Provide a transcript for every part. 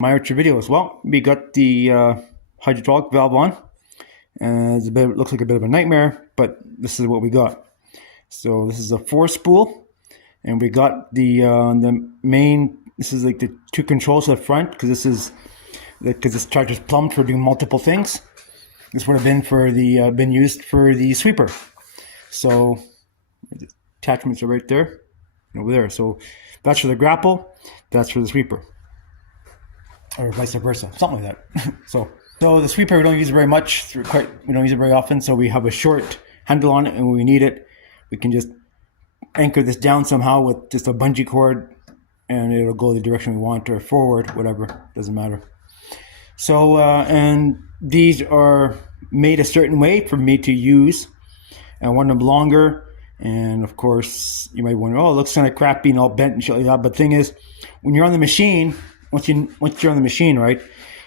My archer videos. Well, we got the hydraulic valve on. It looks like a bit of a nightmare, but this is what we got. So this is a 4-spool, and we got the main. This is like the 2 controls at the front, because this tractor's plumbed for doing multiple things. This would have been for the been used for the sweeper. So the attachments are right there, over there. So that's for the grapple. That's for the sweeper, or vice versa, something like that. So the sweeper, we don't use it very much. We don't use it very often. So we have a short handle on it, and when we need it, we can just anchor this down somehow with just a bungee cord, and it'll go the direction we want, or forward, whatever, doesn't matter. So and these are made a certain way for me to use. I want them longer, and of course you might wonder, oh, it looks kind of crappy and all bent and shit like that. But the thing is, when you're on the machine, once you're on the machine, right,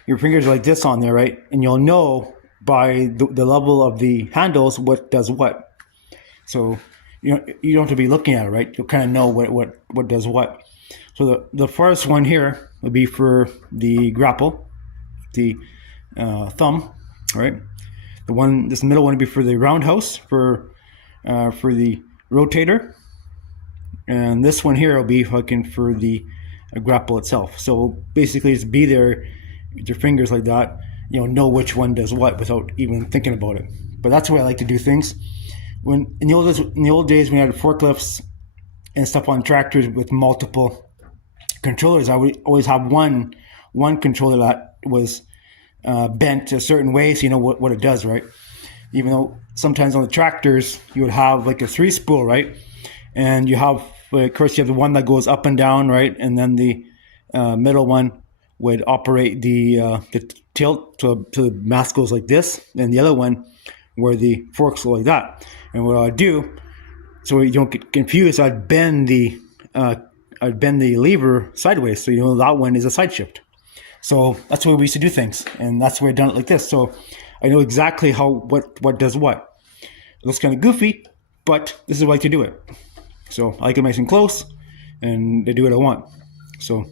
your fingers are like this on there, right, and you'll know by the level of the handles what does what. So you don't have to be looking at it, right? You'll kind of know what does what. So the first one here would be for the grapple, the thumb, right? This middle one would be for the roundhouse, for the rotator, and this one here will be fucking for the grapple itself. So basically, just be there with your fingers like that, know which one does what without even thinking about it. But that's the way I like to do things. When in the old days when I had forklifts and stuff on tractors with multiple controllers, I would always have one controller that was bent a certain way, so you know what it does, right? Even though sometimes on the tractors you would have like a 3-spool, right? And you have, of course, you have the one that goes up and down, right? And then the middle one would operate the tilt to the mast goes like this, and the other one where the forks go like that. And what I'd do, so you don't get confused, I'd bend the lever sideways, so that one is a side shift. So that's the way we used to do things, and that's the way I've done it like this. So I know exactly what does what. It looks kind of goofy, but this is the way to do it. So I like it nice and close, and they do what I want. So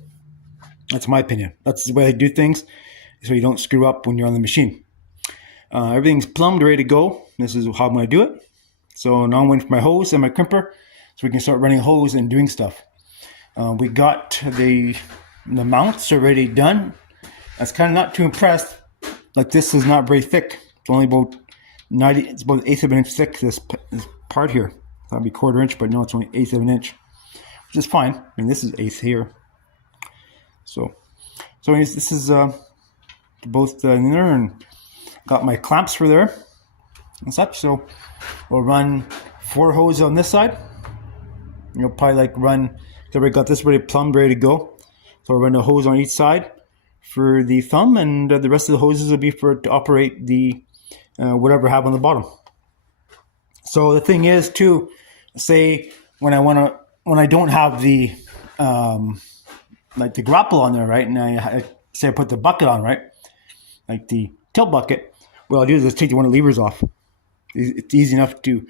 that's my opinion. That's the way I do things, so you don't screw up when you're on the machine. Everything's plumbed, ready to go. This is how I'm going to do it. So now I'm waiting for my hose and my crimper, so we can start running hose and doing stuff. We got the mounts already done. I was kind of not too impressed. Like, this is not very thick. It's only about 90. It's about 1/8 of an inch thick. This part here. That'd be 1/4 inch, but no, it's only 1/8 of an inch, which is fine. I mean, this is 1/8 here. So anyways, this is both in there, and got my clamps for there and such. So we'll run 4 hoses on this side. You'll probably run. So we got this ready, plumbed, ready to go. So we'll run a hose on each side for the thumb, and the rest of the hoses will be to operate the whatever I have on the bottom. So the thing is, too, say when I don't have the the grapple on there, right, and I put the bucket on, right, like the tilt bucket, what I'll do is just take one of the levers off. It's easy enough to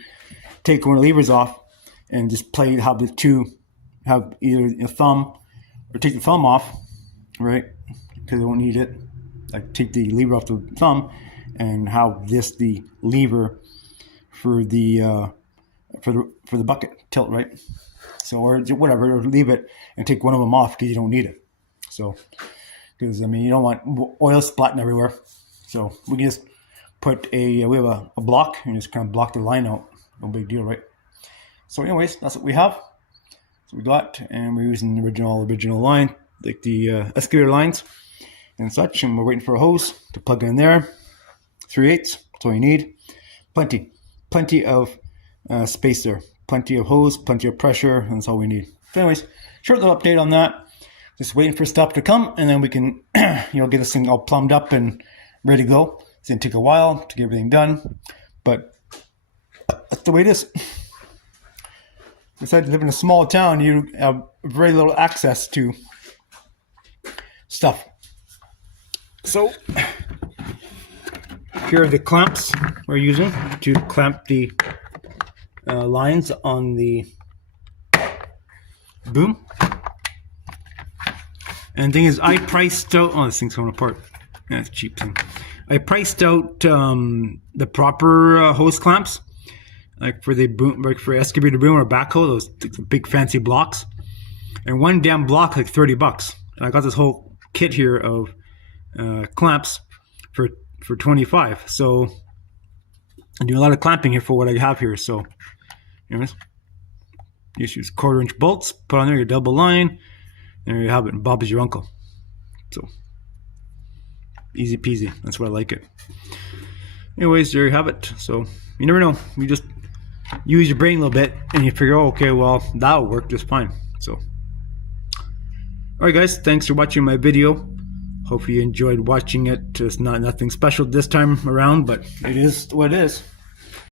take one of the levers off and just have either a thumb, or take the thumb off, right, because I won't need it. Like, take the lever off the thumb and have this the lever for the bucket tilt, right? So, or whatever, or leave it and take one of them off because you don't need it. So, because I mean, you don't want oil splatting everywhere. So we can just put we have a block and just kind of block the line out. No big deal, right? So anyways, that's what we have. So we got, and we're using the original line, like the excavator lines and such, and we're waiting for a hose to plug in there. 3/8, that's all you need. Plenty of space there. Plenty of hose, plenty of pressure, and that's all we need. So anyways, short little update on that. Just waiting for stuff to come, and then we can get this thing all plumbed up and ready to go. It's going to take a while to get everything done, but that's the way it is. Besides, live in a small town, you have very little access to stuff. So here are the clamps we're using to clamp the lines on the boom. And the thing is, I priced out. Oh, this thing's going apart. That's a cheap thing. I priced out the proper hose clamps, like for the boom, like for excavator boom or backhoe, those big fancy blocks. And one damn block like $30. And I got this whole kit here of clamps for 25. So I do a lot of clamping here for what I have here. So, anyways, you just use 1/4-inch bolts, put on there your double line, and there you have it. And Bob is your uncle. So easy peasy. That's why I like it. Anyways, there you have it. So you never know. You just use your brain a little bit, and you figure, oh, okay, well, that'll work just fine. So, all right, guys, thanks for watching my video. Hope you enjoyed watching it. It's not nothing special this time around, but it is what it is.